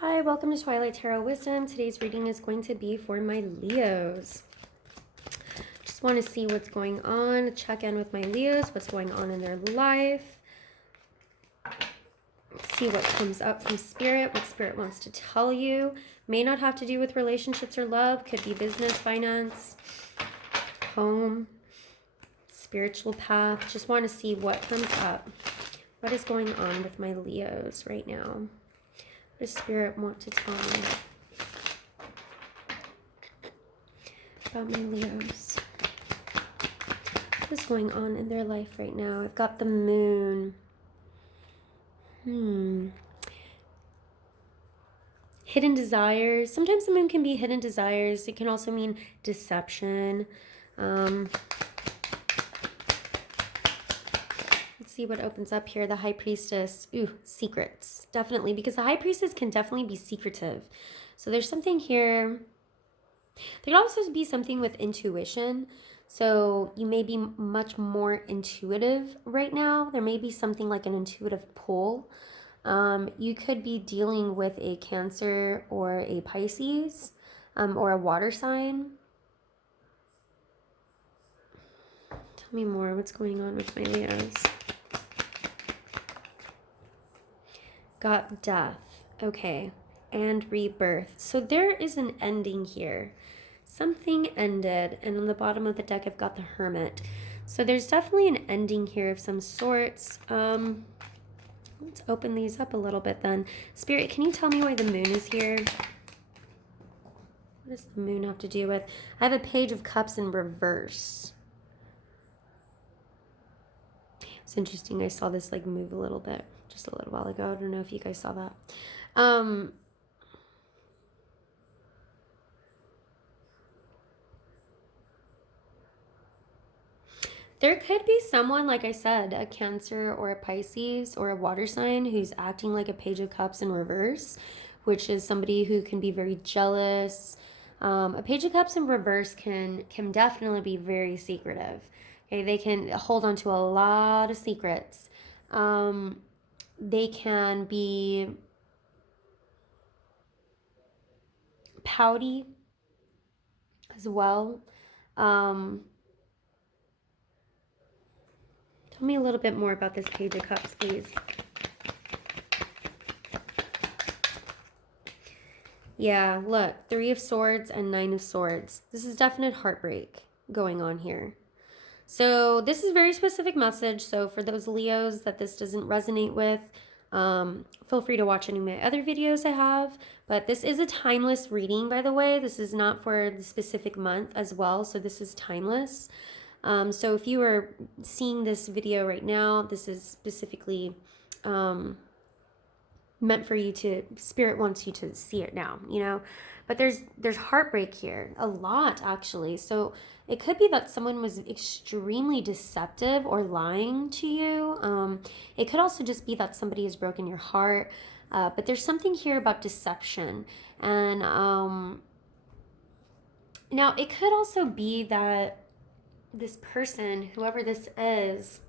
Hi, welcome to Twilight Tarot Wisdom. Today's reading is going to be for my Leos. Just want to see what's going on, check in with my Leos, what's going on in their life. See what comes up from Spirit, what Spirit wants to tell you. May not have to do with relationships or love, could be business, finance, home, spiritual path. Just want to see what comes up. What is going on with my Leos right now? What does Spirit want to tell me about my Leos? What is going on in their life right now? I've got the moon. Hidden desires. Sometimes the moon can be hidden desires. It can also mean deception. Let's see what opens up here. The High Priestess. Ooh, secrets. Definitely, because the High Priestess can definitely be secretive. So there's something here. There could also be something with intuition. So you may be much more intuitive right now. There may be something like an intuitive pull. You could be dealing with a Cancer or a Pisces or a water sign. Tell me more. What's going on with my Leos? Got death. Okay. And rebirth. So there is an ending here. Something ended. And on the bottom of the deck, I've got the Hermit. So there's definitely an ending here of some sorts. Let's open these up a little bit then. Spirit, can you tell me why the moon is here? What does the moon have to do with? I have a Page of Cups in reverse. It's interesting. I saw this like move a little bit just a little while ago. I don't know if you guys saw that. There could be someone, like I said, a Cancer or a Pisces or a water sign who's acting like a Page of Cups in reverse, which is somebody who can be very jealous. A Page of Cups in reverse can definitely be very secretive. Okay, they can hold on to a lot of secrets. They can be pouty as well. Tell me a little bit more about this Page of Cups, please. Yeah, look, 3 of Swords and 9 of Swords. This is definite heartbreak going on here. So this is a very specific message. So for those Leos that this doesn't resonate with, feel free to watch any of my other videos I have. But this is a timeless reading, by the way. This is not for the specific month as well. So this is timeless. So if you are seeing this video right now, this is specifically meant for you to, Spirit wants you to see it now, you know. But there's heartbreak here, a lot actually. So it could be that someone was extremely deceptive or lying to you. It could also just be that somebody has broken your heart. But there's something here about deception. And now it could also be that this person, whoever this is,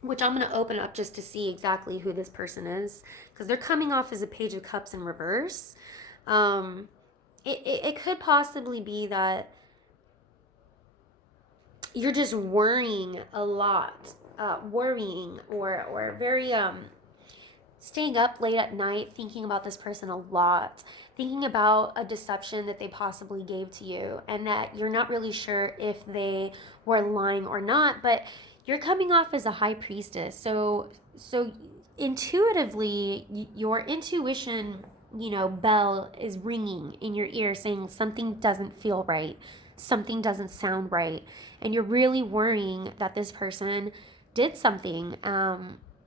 which I'm going to open up just to see exactly who this person is, because they're coming off as a Page of Cups in reverse. It could possibly be that you're just worrying a lot, worrying or very staying up late at night thinking about this person a lot, thinking about a deception that they possibly gave to you, and that you're not really sure if they were lying or not, but you're coming off as a High Priestess. So intuitively, your intuition, you know, bell is ringing in your ear saying something doesn't feel right, something doesn't sound right, and you're really worrying that this person did something.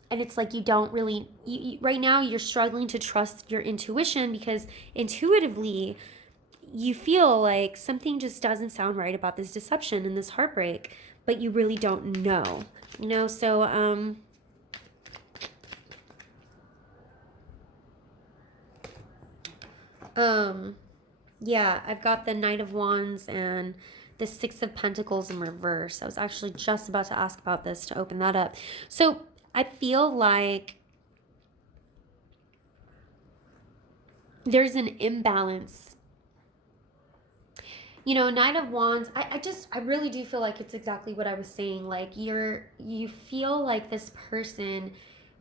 And it's like you don't really, right now you're struggling to trust your intuition because intuitively you feel like something just doesn't sound right about this deception and this heartbreak, but you really don't know, you know. So yeah, I've got the Knight of Wands and the Six of Pentacles in reverse. I was actually just about to ask about this to open that up. So I feel like there's an imbalance. You know, Knight of Wands, I really do feel like it's exactly what I was saying. Like you feel like this person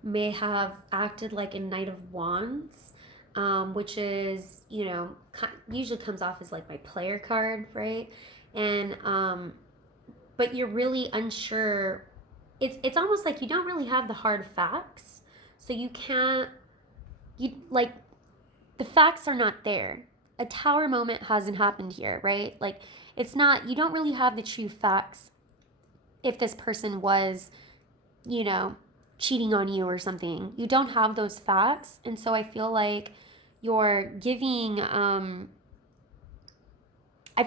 may have acted like a Knight of Wands, which is, you know, usually comes off as like my player card, right? And, but you're really unsure. It's almost like you don't really have the hard facts. So you can't, like, the facts are not there. A tower moment hasn't happened here, right? Like, it's not, you don't really have the true facts if this person was, you know, cheating on you or something. You don't have those facts. And so I feel like you're giving, I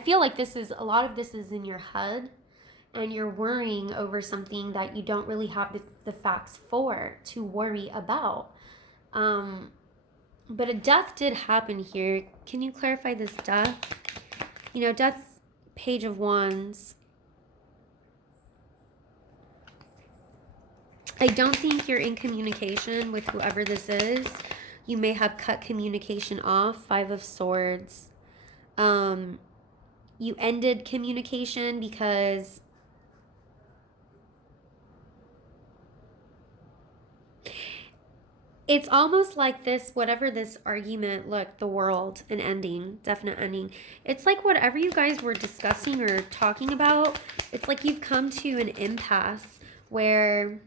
feel like a lot of this is in your head, and you're worrying over something that you don't really have the facts to worry about. But a death did happen here. Can you clarify this death? You know, death, Page of Wands. I don't think you're in communication with whoever this is. You may have cut communication off. Five of Swords. You ended communication because it's almost like this, whatever this argument, look, the world, an ending, definite ending. It's like whatever you guys were discussing or talking about, it's like you've come to an impasse where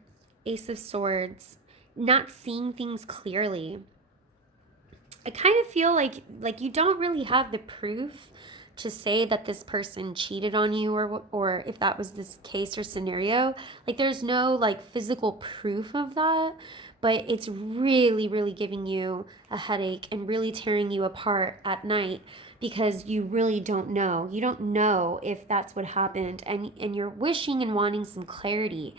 Ace of Swords, not seeing things clearly. I kind of feel like you don't really have the proof to say that this person cheated on you, or if that was this case or scenario. Like, there's no like physical proof of that. But it's really, really giving you a headache and really tearing you apart at night because you really don't know. You don't know if that's what happened, and you're wishing and wanting some clarity.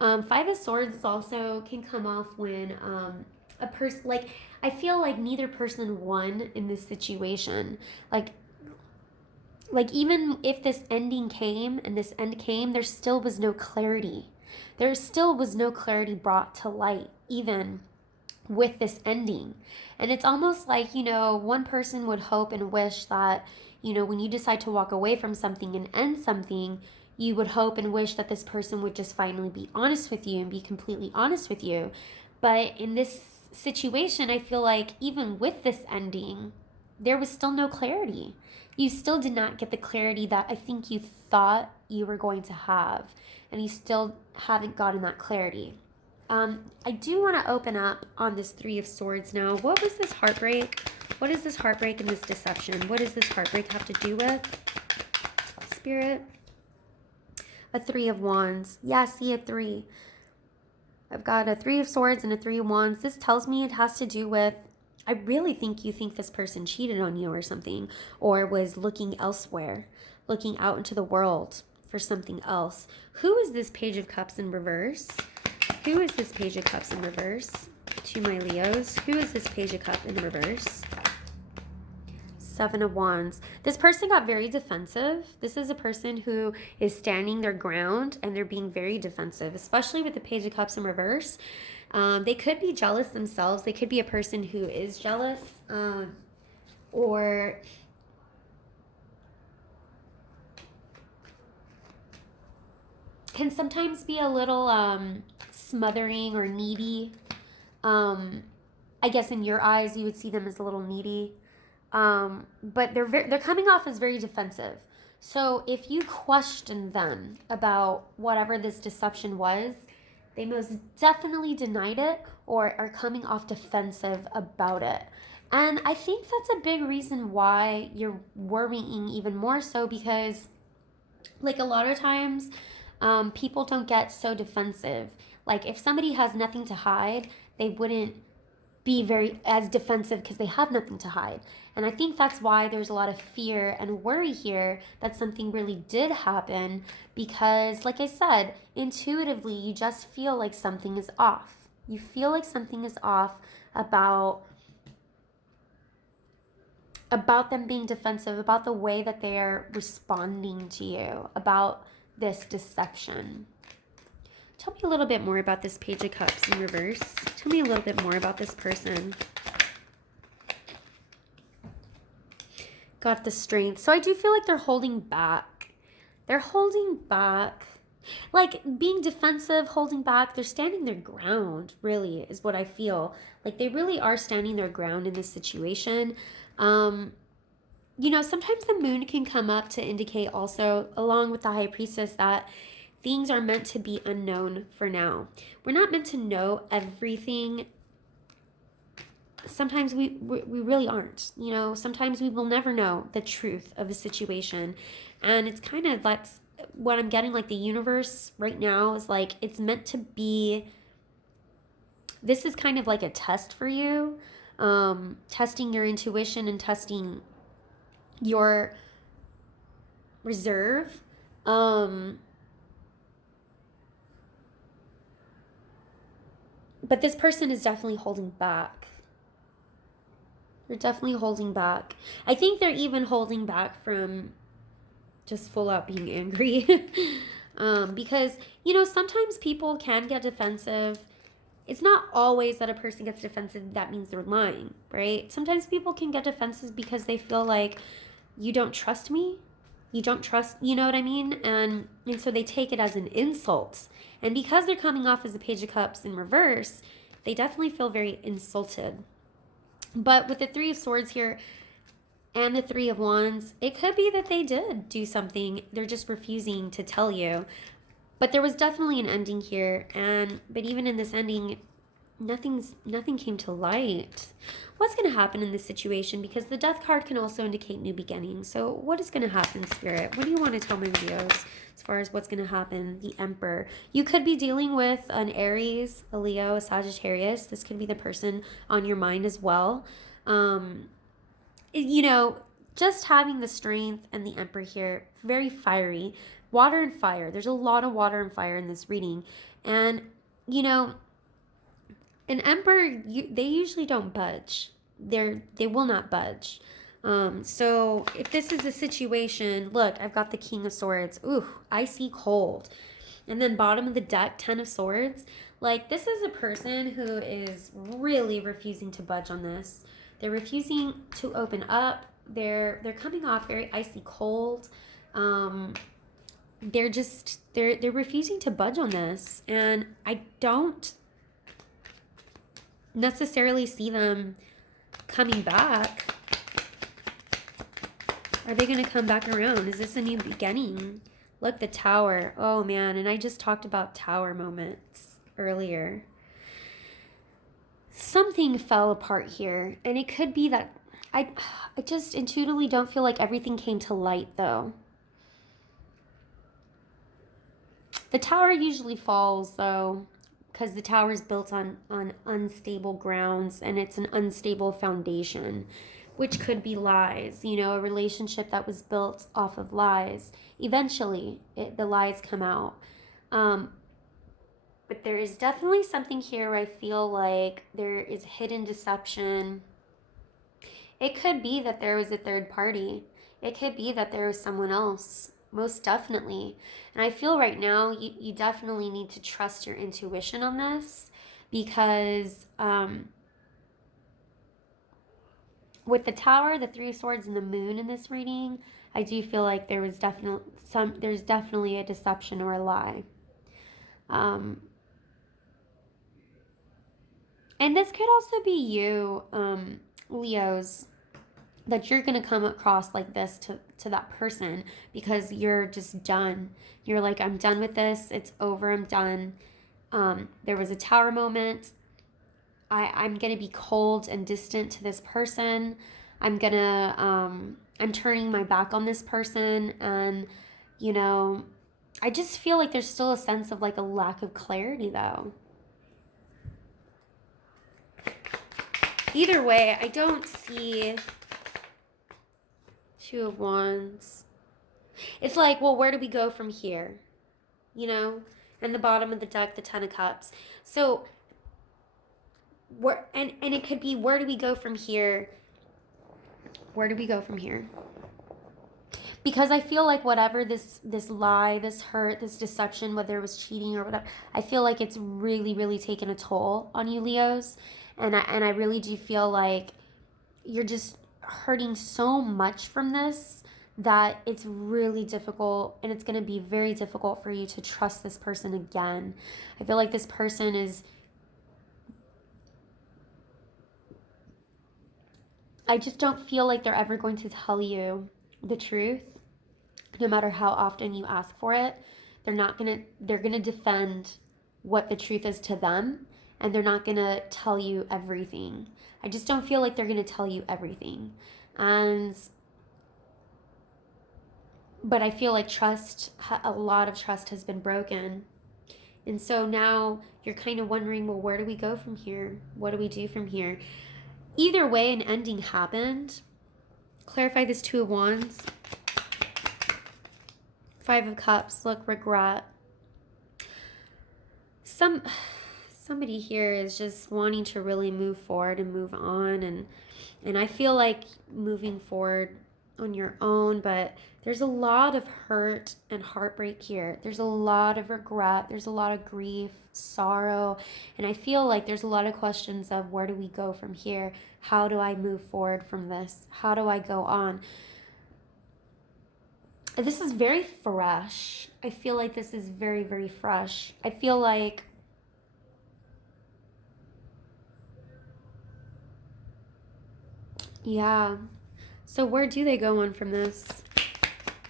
Five of Swords also can come off when a person, like, I feel like neither person won in this situation. Like even if this ending came and this end came, there still was no clarity. There still was no clarity brought to light, even with this ending. And it's almost like, you know, one person would hope and wish that, you know, when you decide to walk away from something and end something, you would hope and wish that this person would just finally be honest with you and be completely honest with you. But in this situation, I feel like even with this ending, there was still no clarity. You still did not get the clarity that I think you thought you were going to have. And you still haven't gotten that clarity. I do want to open up on this Three of Swords now. What was this heartbreak? What is this heartbreak and this deception? What does this heartbreak have to do with? Spirit? A Three of Wands. Yeah, see a three. I've got a Three of Swords and a Three of Wands. This tells me it has to do with, I really think you think this person cheated on you or something, or was looking elsewhere, looking out into the world for something else. Who is this Page of Cups in reverse? Who is this Page of Cups in reverse? To my Leos. Who is this Page of Cups in reverse? Seven of Wands. This person got very defensive. This is a person who is standing their ground and they're being very defensive, especially with the Page of Cups in reverse. They could be jealous themselves. They could be a person who is jealous, or can sometimes be a little smothering or needy. I guess in your eyes you would see them as a little needy, but they're coming off as very defensive. So if you question them about whatever this deception was, they most definitely denied it or are coming off defensive about it. And I think that's a big reason why you're worrying even more so, because like a lot of times people don't get so defensive. Like if somebody has nothing to hide, they wouldn't be very as defensive because they have nothing to hide. And I think that's why there's a lot of fear and worry here that something really did happen, because like I said, intuitively you just feel like something is off. You feel like something is off about them being defensive, about the way that they're responding to you, about this deception. Tell me a little bit more about this Page of Cups in reverse. Tell me a little bit more about this person. got the Strength. So I do feel like they're holding back. They're holding back. Like being defensive, holding back. They're standing their ground, really, is what I feel. Like they really are standing their ground in this situation. You know, sometimes the moon can come up to indicate also, along with the High Priestess, that things are meant to be unknown for now. We're not meant to know everything. Sometimes we really aren't. You know, sometimes we will never know the truth of a situation. And it's kind of, that's what I'm getting, like the universe right now is like, it's meant to be, this is kind of like a test for you. Testing your intuition and testing your reserve. But this person is definitely holding back. They're definitely holding back. I think they're even holding back from just full out being angry. Because, you know, sometimes people can get defensive. It's not always that a person gets defensive that means they're lying, right? Sometimes people can get defensive because they feel like, you don't trust me, you don't trust, you know what I mean? And so they take it as an insult. And because they're coming off as a Page of Cups in reverse, they definitely feel very insulted. But with the Three of Swords here and the Three of Wands, it could be that they did do something. They're just refusing to tell you. But there was definitely an ending here. But even in this ending, nothing came to light. What's going to happen in this situation? Because the Death card can also indicate new beginnings. So what is going to happen, Spirit? What do you want to tell my videos as far as what's going to happen? The Emperor. You could be dealing with an Aries, a Leo, a Sagittarius. This could be the person on your mind as well. You know, just having the Strength and the Emperor here, very fiery. Water and fire. There's a lot of water and fire in this reading. And, you know, an Emperor, they usually don't budge. They will not budge. So if this is a situation, look, I've got the King of Swords. Ooh, icy cold. And then bottom of the deck, 10 of Swords. Like, this is a person who is really refusing to budge on this. They're refusing to open up. They're coming off very icy cold. They're refusing to budge on this. And I don't necessarily see them coming back. Are they going to come back around? Is this a new beginning? Look, the Tower. Oh man, and I just talked about Tower moments earlier. Something fell apart here, and it could be that I just intuitively don't feel like everything came to light though. The Tower usually falls though, because the Tower is built on unstable grounds, and it's an unstable foundation, which could be lies. You know, a relationship that was built off of lies. Eventually, the lies come out. But there is definitely something here where I feel like there is hidden deception. It could be that there was a third party. It could be that there was someone else. Most definitely. And I feel right now you definitely need to trust your intuition on this, because with the Tower, the Three of Swords, and the Moon in this reading, I do feel like there's definitely a deception or a lie. And this could also be you, Leos, that you're going to come across like this to that person because you're just done. You're like, I'm done with this. It's over. I'm done. There was a Tower moment. I'm going to be cold and distant to this person. I'm turning my back on this person. And, you know, I just feel like there's still a sense of like a lack of clarity though. Either way, I don't see Two of Wands. It's like, well, where do we go from here? You know? And the bottom of the deck, the Ten of Cups. So, and it could be, where do we go from here? Where do we go from here? Because I feel like whatever this lie, this hurt, this deception, whether it was cheating or whatever, I feel like it's really, really taken a toll on you, Leos. And I really do feel like you're just hurting so much from this that it's really difficult, and it's going to be very difficult for you to trust this person again. I feel like this person is, I just don't feel like they're ever going to tell you the truth, no matter how often you ask for it. They're going to defend what the truth is to them, and they're not going to tell you everything. I just don't feel like they're going to tell you everything. But I feel like a lot of trust has been broken. And so now you're kind of wondering, well, where do we go from here? What do we do from here? Either way, an ending happened. Clarify this 2 of Wands. 5 of Cups, look, regret. Somebody here is just wanting to really move forward and move on, and I feel like moving forward on your own, but there's a lot of hurt and heartbreak here. There's a lot of regret. There's a lot of grief, sorrow, and I feel like there's a lot of questions of where do we go from here? How do I move forward from this? How do I go on? This is very fresh. I feel like this is very, very fresh. I feel like yeah. So where do they go on from this?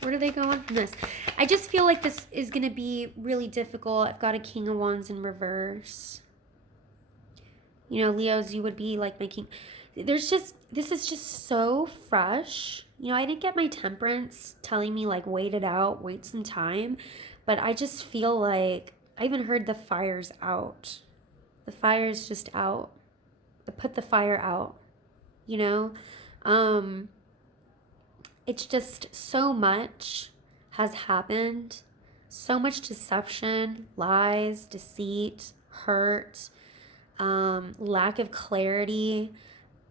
Where do they go on from this? I just feel like this is going to be really difficult. I've got a King of Wands in reverse. You know, Leos, you would be like making... this is just so fresh. You know, I didn't get my Temperance telling me like wait it out, wait some time. But I just feel like I even heard the fire's out. The fire's just out. Put the fire out, you know? It's just so much has happened. So much deception, lies, deceit, hurt, lack of clarity,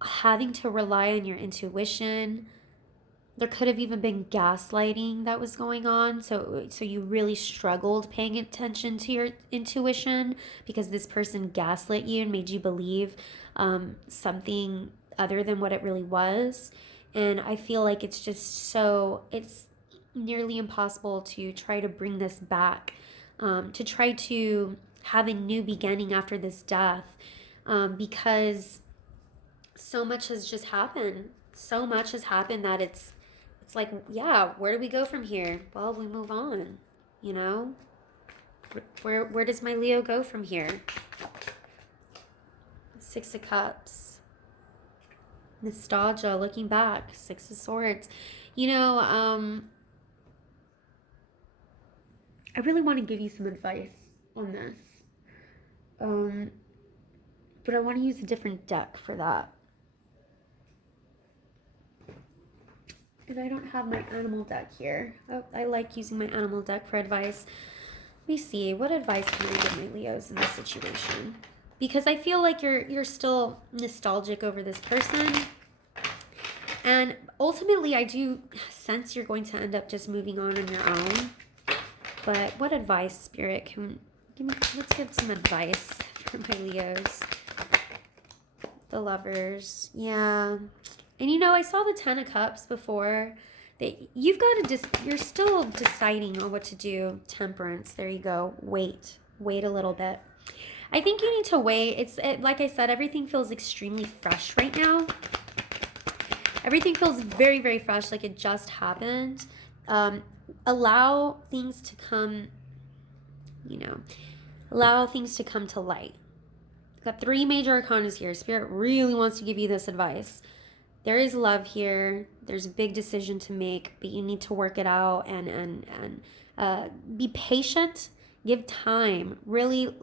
having to rely on your intuition. There could have even been gaslighting that was going on. So you really struggled paying attention to your intuition because this person gaslit you and made you believe something other than what it really was. And I feel like it's nearly impossible to try to bring this back, to try to have a new beginning after this death, because so much has just happened. So much has happened that it's like, yeah, where do we go from here? Well, we move on, you know? Where does my Leo go from here? 6 of Cups. Nostalgia, looking back. 6 of Swords. You know, I really want to give you some advice on this. But I want to use a different deck for that. And I don't have my animal deck here. Oh, I like using my animal deck for advice. Let me see. What advice can I give my Leos in this situation? Because I feel like you're still nostalgic over this person. And ultimately, I do sense you're going to end up just moving on your own. But what advice, Spirit, can give me? Let's get some advice for my Leos. The Lovers. Yeah. And you know, I saw the 10 of Cups before. You're still deciding on what to do. Temperance. There you go. Wait a little bit. I think you need to wait. Like I said, everything feels extremely fresh right now. Everything feels very, very fresh, like it just happened. Allow things to come, allow things to come to light. Got 3 major arcanas here. Spirit really wants to give you this advice. There is love here. There's a big decision to make, but you need to work it out and be patient. Give time. Really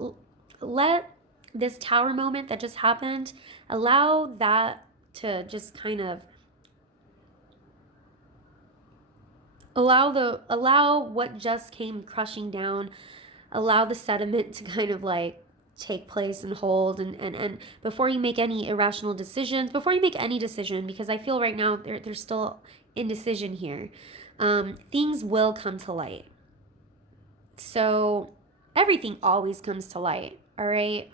let this Tower moment that just happened, allow that to just kind of allow what just came crushing down, allow the sediment to kind of like take place and hold, and before you make any irrational decisions, before you make any decision, because I feel right now there's still indecision here, things will come to light. So everything always comes to light, all right?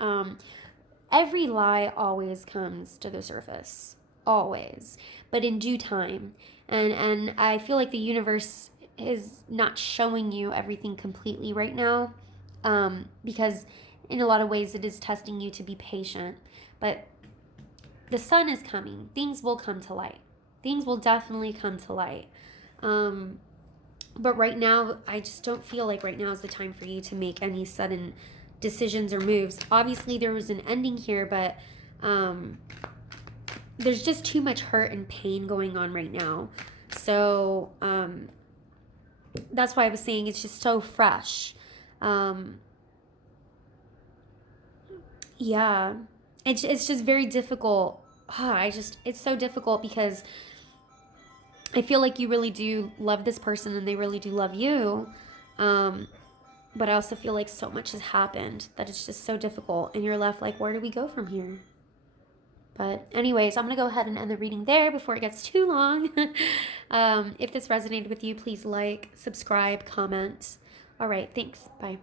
Every lie always comes to the surface, always. but in due time. And I feel like the universe is not showing you everything completely right now, because in a lot of ways it is testing you to be patient. But the sun is coming. Things will come to light. Things will definitely come to light. But right now, I just don't feel like right now is the time for you to make any sudden decisions or moves. Obviously, there was an ending here, but there's just too much hurt and pain going on right now. So that's why I was saying it's just so fresh. Yeah, it's just very difficult. It's so difficult because I feel like you really do love this person and they really do love you. But I also feel like so much has happened that it's just so difficult. And you're left like, where do we go from here? But anyways, I'm going to go ahead and end the reading there before it gets too long. If this resonated with you, please like, subscribe, comment. All right, thanks. Bye.